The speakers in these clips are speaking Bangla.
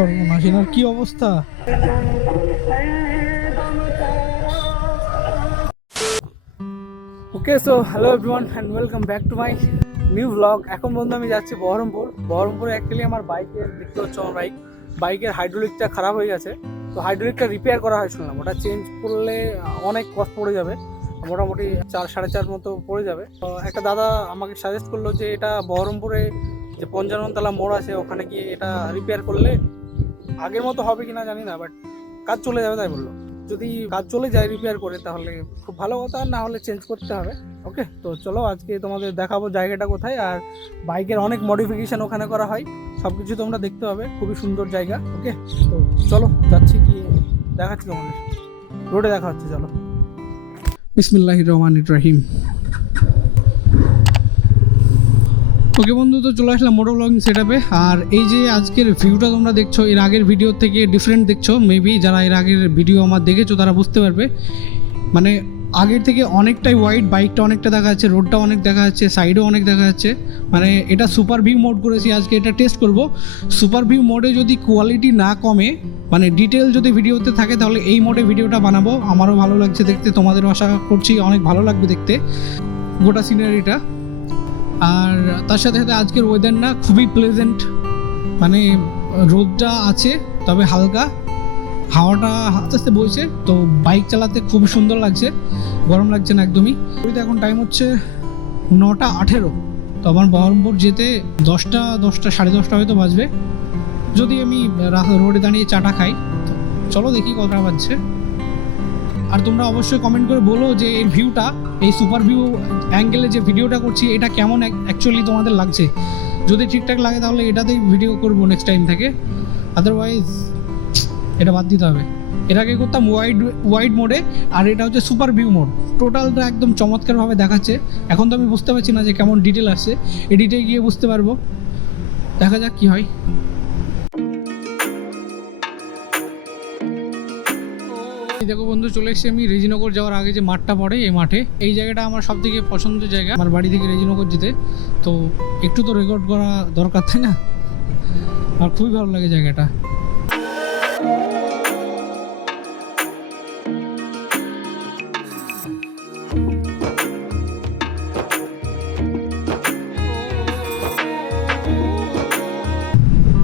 সর্বনাশ, এনার কি অবস্থা। Okay, so hello everyone and welcome back to my new blog. এখন বন্ধু আমি যাচ্ছি বহরমপুরে। অ্যাকচুয়ালি আমার বাইকের দেখতে হচ্ছে, আমার বাইকের হাইড্রোলিকটা খারাপ হয়ে গেছে। তো হাইড্রোলিকটা রিপেয়ার করা হয় শুনলাম, ওটা চেঞ্জ করলে অনেক কস্ট পড়ে যাবে, মোটামুটি 4-4.5 মতো পড়ে যাবে। তো একটা দাদা আমাকে সাজেস্ট করলো যে এটা বহরমপুরে যে 55তলা মোড় আছে ওখানে গিয়ে এটা রিপেয়ার করলে আগের মতো হবে কিনা জানি না, বাট কাজ চলে যাবে তাই বললো। যদি কাজ চলে যায় রিপেয়ার করে তাহলে খুব ভালো কথা, আর না হলে চেঞ্জ করতে হবে। ওকে, তো চলো আজকে তোমাদের দেখাবো জায়গাটা কোথায়, আর বাইকের অনেক মডিফিকেশান ওখানে করা হয়, সব কিছু তোমরা দেখতে হবে। খুবই সুন্দর জায়গা। ওকে, তো চলো যাচ্ছি, গিয়ে দেখাচ্ছি তোমাদের, রোডে দেখা হচ্ছে। চলো। বিসমিল্লাহির রহমানির রহিম। ওকে বন্ধু, তো চলে আসলাম মোটো ব্লগিং সেটআপে। আর এই যে আজকের ভিউটা তোমরা দেখছো, এর আগের ভিডিও থেকে ডিফারেন্ট দেখছো। মেবি যারা এর আগের ভিডিও আমার দেখেছো তারা বুঝতে পারবে, মানে আগের থেকে অনেকটাই ওয়াইড, বাইকটা অনেকটা দেখা যাচ্ছে, রোডটা অনেক দেখা যাচ্ছে, সাইডও অনেক দেখা যাচ্ছে। মানে এটা সুপার ভিউ মোড করেছি আজকে, এটা টেস্ট করব। সুপার ভিউ মোডে যদি কোয়ালিটি না কমে, মানে ডিটেল যদি ভিডিওতে থাকে, তাহলে এই মোডে ভিডিওটা বানাবো। আমারও ভালো লাগছে দেখতে, তোমাদেরও আশা করছি অনেক ভালো লাগবে দেখতে গোটা সিনারিটা। আর তার সাথে সাথে আজকের ওয়েদার না খুবই প্লেজেন্ট, মানে রোদটা আছে তবে হালকা, হাওয়াটা আস্তে আস্তে বইছে, তো বাইক চালাতে খুব সুন্দর লাগছে, গরম লাগছে না একদমই। এখন টাইম হচ্ছে 9:18। তো আমার বহরমপুর যেতে 10টা 10:30 হয়তো বাজবে, যদি আমি রোডে দাঁড়িয়ে চাটা খাই। চলো দেখি কতটা বাজছে। আর তোমরা অবশ্যই কমেন্ট করে বলো যে এই ভিউটা, এই সুপার ভিউ অ্যাঙ্গেলে যে ভিডিওটা করছি এটা কেমন অ্যাকচুয়ালি তোমাদের লাগছে। যদি ঠিকঠাক লাগে তাহলে এটাতেই ভিডিও করবো নেক্সট টাইম থেকে, আদারওয়াইজ এটা বাদ দিতে হবে। এর আগে করতাম ওয়াইড মোডে, আর এটা হচ্ছে সুপার ভিউ মোড। টোটালটা একদম চমৎকারভাবে দেখাচ্ছে। এখন তো আমি বুঝতে পারছি না যে কেমন ডিটেল আসছে, এডিটে গিয়ে বুঝতে পারবো। দেখা যাক কি হয়। দেখো বন্ধু, চলে এসেছি আমি রেজিনগর যাওয়ার আগে যে মাঠটা পড়ে, এই মাঠে। এই জায়গাটা আমার সব থেকে পছন্দের জায়গা আমার বাড়ি থেকে রেজিনগর যেতে। তো একটু তো রেকর্ড করা দরকার, তাই না? আর খুবই ভালো লাগে জায়গাটা।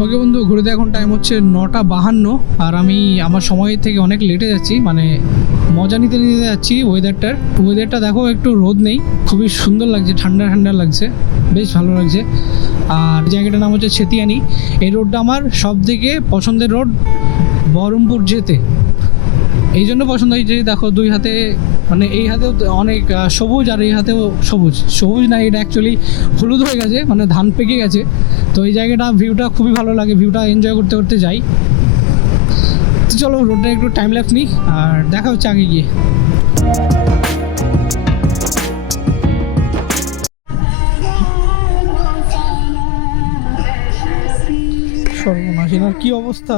ওকে বন্ধু, ঘুরে এখন টাইম হচ্ছে 9:52, আর আমি আমার সময় থেকে অনেক লেটে যাচ্ছি, মানে মজা নিতে যাচ্ছি ওয়েদারটা দেখো, একটু রোদ নেই, খুবই সুন্দর লাগছে, ঠান্ডা ঠান্ডা লাগছে, বেশ ভালো লাগছে। আর জায়গাটার নাম হচ্ছে ছেতিয়ানি। এই রোডটা আমার সব থেকে পছন্দের রোড বহরমপুর যেতে। এই জন্য পছন্দ হয়েছে, দেখো দুই হাতে, মানে এই হাতেও অনেক সবুজ আর এই হাতেও সবুজ না, এটা অ্যাকচুয়ালি হলুদ হয়ে গেছে, মানে ধান পেকে গেছে। তো এই জায়গাটা ভিউটা খুবই ভালো লাগে, ভিউটা এনজয় করতে করতে যাই। তো চলো রোডটা একটু টাইম ল্যাপস নিই, আর দেখা হচ্ছে আগে গিয়ে। সর্বনাশ, এনার কি অবস্থা।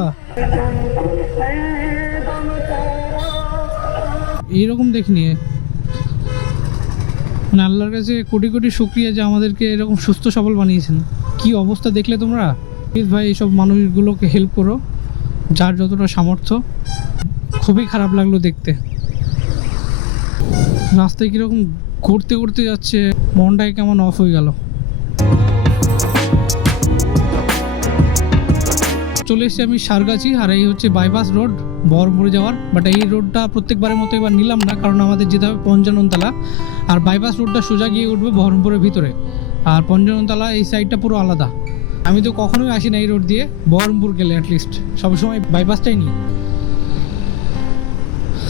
এইরকম দেখিনি, মানে আল্লাহর কাছে কোটি কোটি শুকরিয়া যে আমাদেরকে এরকম সুস্থ সবল বানিয়েছেন। কি অবস্থা দেখলে তোমরা। প্লিজ ভাই এইসব মানুষগুলোকে হেল্প করো, যার যতটা সামর্থ্য। খুবই খারাপ লাগলো দেখতে, রাস্তায় কীরকম ঘুরতে ঘুরতে যাচ্ছে, মনটাই কেমন অফ হয়ে গেল। চলে এসেছি আমি সারগাছি, আর এই হচ্ছে বাইপাস রোড বহরমপুরে যাওয়ার। বাট এই রোডটা প্রত্যেকবারের মতো এবার নিলাম না, কারণ আমাদের যেতে হবে 55তলা, আর বাইপাস রোডটা সোজা গিয়ে উঠবে বহরমপুরের ভিতরে। আর 55তলা এই সাইডটা পুরো আলাদা। আমি তো কখনোই আসি না এই রোড দিয়ে, বহরমপুর গেলে অ্যাটলিস্ট সবসময় বাইপাসটাই নিই।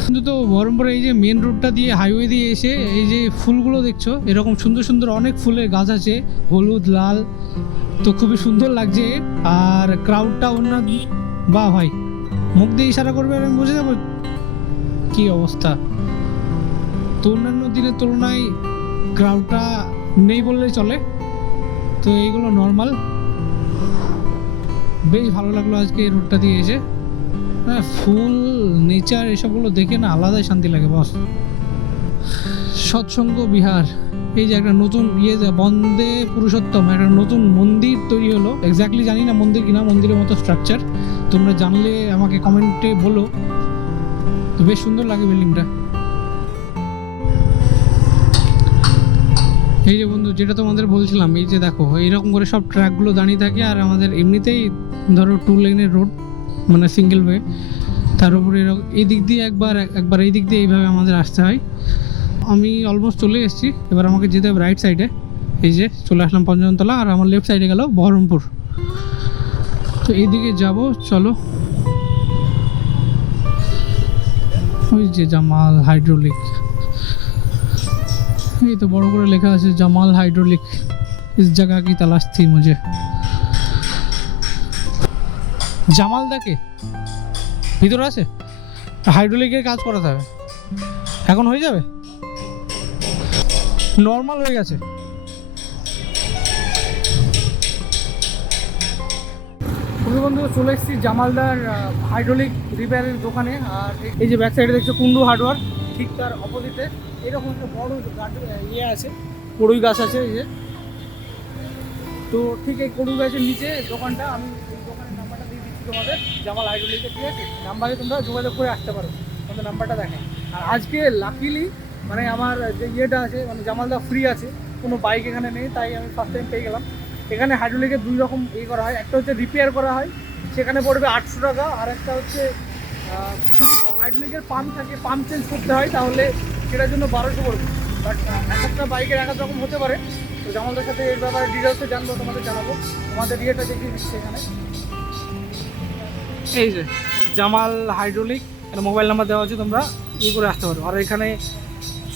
কিন্তু তো বহরমপুরে এই যে মেন রোডটা দিয়ে, হাইওয়ে দিয়ে এসে এই যে ফুলগুলো দেখছো, এরকম সুন্দর সুন্দর অনেক ফুলের গাছ আছে, হলুদ লাল, তো খুবই সুন্দর লাগছে। আর ক্রাউডটা অন্য, বা ভাই মুখ দিয়ে ইশারা করবে আর আমি বুঝে যাবো কি অবস্থা। তো অন্যান্য দিনের তুলনায় ক্রাউডটা নেই বললেই চলে, তো এইগুলো নর্মাল। বেশ ভালো লাগলো আজকে এই রোডটা দিয়ে এসে। হ্যাঁ, ফুল নেচার এসবগুলো দেখে না আলাদাই শান্তি লাগে বস। সৎসঙ্গ বিহার, এই যে একটা নতুন বন্দে পুরুষোত্তম একটা নতুন মন্দির তৈরি হলো। এক্স্যাক্টলি জানি না মন্দির কিনা, মন্দিরের মতো স্ট্রাকচার। তোমরা জানলে আমাকে কমেন্টে বলো। তো বেশ সুন্দর লাগে বিল্ডিংটা। এই যে বন্ধু, যেটা তোমাদের বলছিলাম, এই যে দেখো এইরকম করে সব ট্র্যাকগুলো দাঁড়িয়ে থাকে। আর আমাদের এমনিতেই ধরো 2 লেনের রোড, মানে সিঙ্গেল ওয়ে, তার উপরে এরকম এই দিক দিয়ে একবার এই দিক দিয়ে এইভাবে আমাদের আসতে হয়। আমি অলমোস্ট চলে এসেছি, এবার আমাকে যেতে হবে রাইট সাইডে। এই যে চলে আসলাম পঞ্চমতলা, আর আমার লেফট সাইডে গেল বহরমপুর। তো এইদিকে যাব, চলো। ওই যে জামাল হাইড্রোলিক, এই তো বড় করে লেখা আছে জামাল हाइड्रोलिक। इस जगह की तलाश थी मुझे। জামাল দাকে ভিতরে আছে, হাইড্রোলিকের কাজ করাতে হবে। এখন হয়ে যাবে, নর্মাল হয়ে গেছে। বন্ধু চলে এসেছি জামালদার হাইড্রোলিক রিপেয়ারের দোকানে। আর এই যে ব্যাক সাইডে দেখছো কুন্ডু হার্ডওয়্যার, ঠিক তার অপোজিটে এরকম একটা বড় ইয়ে আছে, কড়ুই গাছ আছে। এই যে তো ঠিক এই কড়ুই গাছের নিচে দোকানটা। আমি এই দোকানের নাম্বারটা দিয়ে দিচ্ছি তোমাদের, জামাল হাইড্রোলিকে, ঠিক আছে? নাম্বারে তোমরা যোগাযোগ করে আসতে পারো, তোমাদের নাম্বারটা দেখেন। আর আজকে লাকিলি মানে আমার যে ইয়েটা আছে, মানে জামালদা ফ্রি আছে, কোনো বাইক এখানে নেই, তাই আমি ফার্স্ট টাইম পেয়ে গেলাম। এখানে হাইড্রোলিকের 2 রকম করা হয়, একটা হচ্ছে রিপেয়ার করা হয়, সেখানে পড়বে 800 টাকা। আর একটা হচ্ছে হাইড্রোলিকের পাম্প থাকে, পাম্প চেঞ্জ করতে হয়, তাহলে সেটার জন্য 1200 পড়বে। বাট এক একটা বাইকের এক এক রকম হতে পারে। তো জামালদার সাথে এর ব্যাপারে ডিটেলসে জানবো, তোমাদের জানাবো। তোমাদের ইয়েটা দেখিয়ে দিচ্ছে এখানে, এই যে জামাল হাইড্রোলিক, একটা মোবাইল নাম্বার দেওয়া আছে, তোমরা করে আসতে পারো। আর এখানে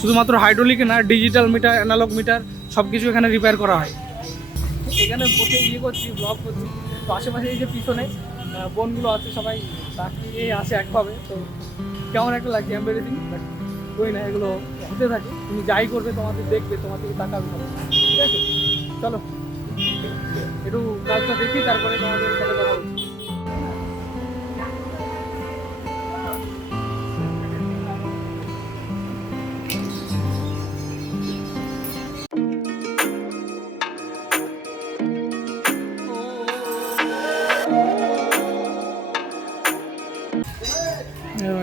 শুধুমাত্র হাইড্রোলিকে না, ডিজিটাল মিটার, অ্যানালগ মিটার সব কিছু এখানে রিপেয়ার করা হয়। এখানে বসে করছি, ব্লগ করছি। তো আশেপাশে এই যে পিছনে বোনগুলো আছে, সবাই তাকিয়ে আসে একভাবে। তো কেমন একটা লাগছে, এম্বারেসিং, বাট ওই না, এগুলো হতে থাকে। তুমি যাই করবে তোমাদের দেখবে, তোমার দিকে তাকাবে, ঠিক আছে? চলো একটু কাজটা দেখি, তারপরে তোমাদের সাথে কথা বলছি।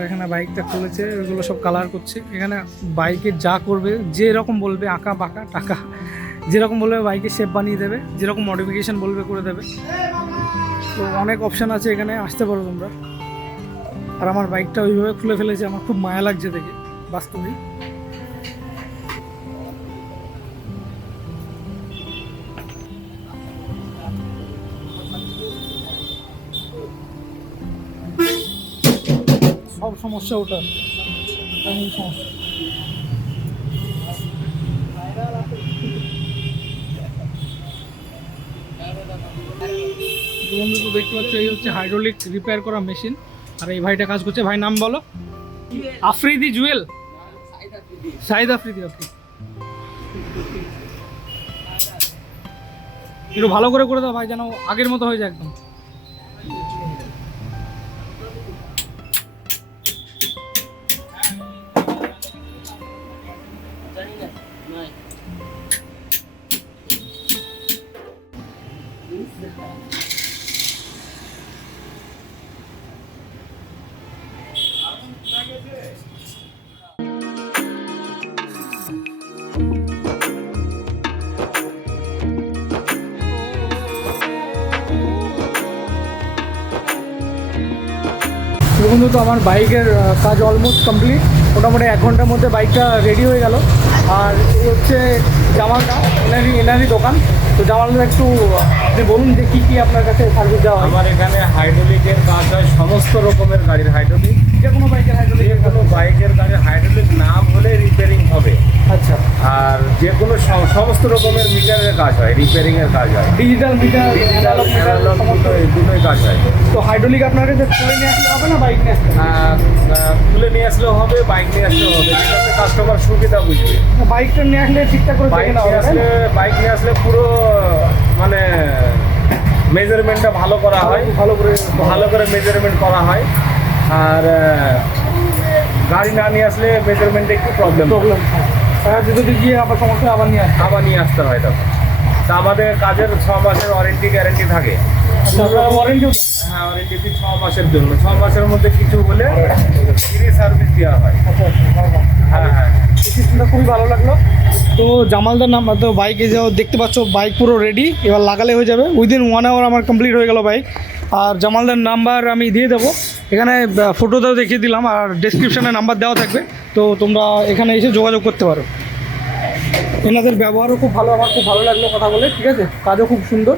এখানে বাইকটা খুলেছে, ওইগুলো সব কালার করছে। এখানে বাইকের যা করবে, যেরকম বলবে, আঁকা বাঁকা টাকা যেরকম বলবে বাইকের শেপ বানিয়ে দেবে, যেরকম মডিফিকেশান বলবে করে দেবে। তো অনেক অপশান আছে এখানে, আসতে পারো তোমরা। আর আমার বাইকটা ওইভাবে খুলে ফেলেছে, আমার খুব মায়া লাগছে দেখে, বাস্তবেই। সব সমস্যা ওটা, সমস্যা। বন্ধু তো দেখতে পাচ্ছ, এই হচ্ছে হাইড্রোলিক রিপেয়ার করা মেশিন। আর এই ভাইটা কাজ করছে। ভাই নাম বলো? আফ্রিদি জুয়েল, শাহিদ আফ্রিদি। একটু ভালো করে দাও ভাই, যেন আগের মতো হয়ে যায় একদম। বন্ধু তো আমার বাইকের কাজ অলমোস্ট কমপ্লিট, মোটামুটি 1 ঘন্টার মধ্যে বাইকটা রেডি হয়ে গেল। আর এই হচ্ছে জামালদা, এনারই দোকান। তো জামালদা একটু আপনি বলুন যে কী কী আপনার কাছে সার্ভিস দেওয়া হয়? আমার এখানে হাইড্রোলিকের কাজ হয়, সমস্ত রকমের গাড়ির হাইড্রোলিক, যে কোনো বাইকের হাইড্রোলিক, যে কোনো বাইকের গাড়ির হাইড্রোলিক নাম হলে রিপেয়ারিং হবে। আচ্ছা। আর যে কোনো সমস্ত রকমের মিটারের কাজ হয়, রিপেয়ারিংয়ের কাজ হয়, ডিজিটাল মিটার, অ্যানালগ মিটার, সমস্ত দুটোই কাজ হয়। তো হাইড্রোলিক আপনার কাছে খুলে নিয়ে আসলে হবে না বাইক নিয়ে আসলে? খুলে নিয়ে আসলেও হবে, বাইক নিয়ে আসলেও হবে, যেটাতে কাস্টমার সুবিধা বুঝবে। বাইকটা নিয়ে আসলে ঠিকঠাক করে বাইক নিয়ে আসলে পুরো মানে মেজারমেন্টটা ভালো করা হয়, ভালো করে মেজারমেন্ট করা হয়। আর গাড়ি না নিয়ে আসলে মেজারমেন্টে একটু প্রবলেম যদি গিয়ে আবার সমস্যা আবার নিয়ে আসতে হয় তখন। তা আমাদের কাজের 6 মাসের ওয়ারেন্টি গ্যারেন্টি থাকে। ওয়ারেন্টিও? হ্যাঁ, ওয়ারেন্টি ফি 6 মাসের জন্য। 6 মাসের মধ্যে কিছু হলে ফ্রি সার্ভিস দেওয়া হয়। হ্যাঁ হ্যাঁ, সিস্টেমটা খুবই ভালো লাগলো। তো জামালদার নাম্বার তো বাইকে যাও দেখতে পাচ্ছ, বাইক পুরো রেডি, এবার লাগালে হয়ে যাবে। উইদিন 1 আওয়ার আমার কমপ্লিট হয়ে গেল বাইক। আর জামালদার নাম্বার আমি দিয়ে দেবো, এখানে ফটোটাও দেখিয়ে দিলাম, আর ডেসক্রিপশানে নাম্বার দেওয়া থাকবে, তো তোমরা এখানে এসে যোগাযোগ করতে পারো। এনাদের ব্যবহারও খুব ভালো, আমার খুব ভালো লাগলো কথা বলে, ঠিক আছে, কাজও খুব সুন্দর।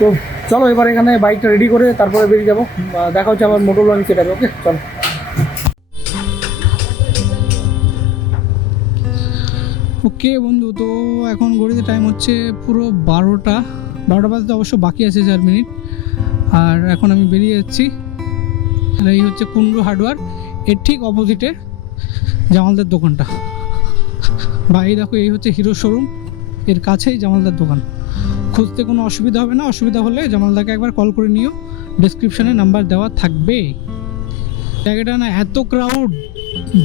তো চলো এবার এখানে বাইকটা রেডি করে তারপরে বেরিয়ে যাবো। দেখা হচ্ছে আমার মোটর লঞ্চ সেটাবে। ওকে চলো। ওকে বন্ধু, তো এখন ঘড়িতে টাইম হচ্ছে পুরো 12টা বাজতে অবশ্য বাকি আছে 4 মিনিট। আর এখন আমি বেরিয়ে যাচ্ছি। আর এই হচ্ছে কুন্ডু হার্ডওয়্যার, এর ঠিক অপোজিটে জামালদার দোকানটা। ভাই দেখো, এই হচ্ছে হিরো শোরুম, এর কাছেই জামালদার দোকান। খুঁজতে কোনো অসুবিধা হবে না, অসুবিধা হলে জামালদাকে একবার কল করে নিও, ডেসক্রিপশানে নাম্বার দেওয়া থাকবে। জায়গাটা না এত ক্রাউড,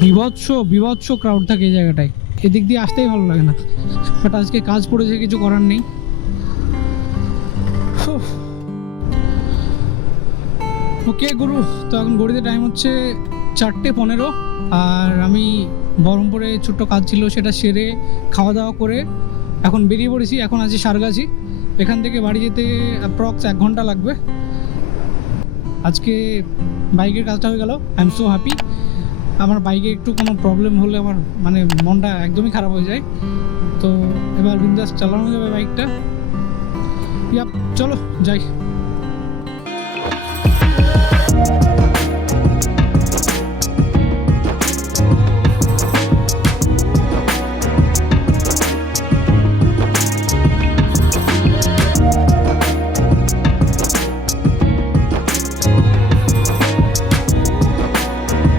বিভৎস ক্রাউড থাকে এই জায়গাটায়, এদিক দিয়ে আসতেই ভালো লাগে না। বাট আজকে কাজ পড়েছে, কিছু করার নেই। ওকে গুরু, তো এখন ঘড়িতে টাইম হচ্ছে 4:15, আর আমি বহরমপুরে ছোট্ট কাজ ছিল, সেটা সেরে খাওয়া দাওয়া করে এখন বেরিয়ে পড়েছি। এখন আছি সারগাছি, এখান থেকে বাড়ি যেতে অ্যাপ্রক্স 1 ঘন্টা লাগবে। আজকে বাইকের কাজটা হয়ে গেল, আই এম সো হ্যাপি। আমার বাইকে একটু কোনো প্রবলেম হলে আমার মানে মনটা একদমই খারাপ হয়ে যায়। তো এবার বিন্দাস চালানো যাবে বাইকটা। চলো যাই।